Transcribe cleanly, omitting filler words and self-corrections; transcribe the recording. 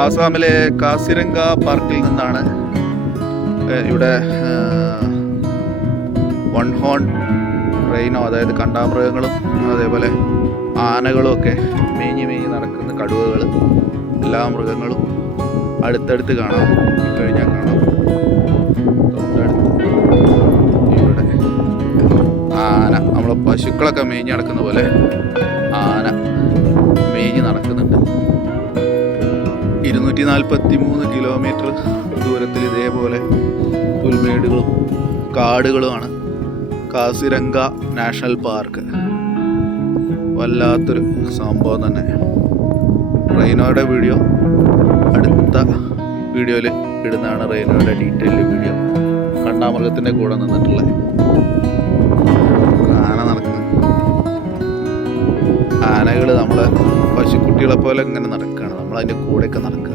ആസാമിലെ കാസിരംഗ പാർക്കിൽ നിന്നാണ് ഇവിടെ വൺ ഹോൺ റൈനോ, അതായത് കണ്ടാമൃഗങ്ങളും അതേപോലെ ആനകളും ഒക്കെ മേഞ്ഞ് നടക്കുന്ന കടുവകൾ, എല്ലാ മൃഗങ്ങളും അടുത്തടുത്ത് കാണാം. കഴിഞ്ഞാൽ കാണാം തൊട്ടടുത്ത് ഇവിടെ ആന, നമ്മളെ പശുക്കളൊക്കെ മേഞ്ഞ് നടക്കുന്ന പോലെ ആന മേഞ്ഞ് നടക്കുന്നുണ്ട്. 243 കിലോമീറ്റർ ദൂരത്തിൽ ഇതേപോലെ പുൽമേടുകളും കാടുകളുമാണ് കാസിരംഗ നാഷണൽ പാർക്ക്. വല്ലാത്തൊരു സംഭവം തന്നെ. റൈനോയുടെ വീഡിയോ അടുത്ത വീഡിയോയിൽ ഇടുന്നതാണ്. റൈനോയുടെ ഡീറ്റെയിൽഡ് വീഡിയോ, കണ്ടാമൃഗത്തിൻ്റെ കൂടെ നിന്നിട്ടുള്ള ആന നടക്കുന്നത്. ആനകൾ നമ്മളെ പശുക്കുട്ടികളെ പോലെ ഇങ്ങനെ നടക്കുകയാണ്, നമ്മളതിൻ്റെ കൂടെയൊക്കെ നടക്കുക.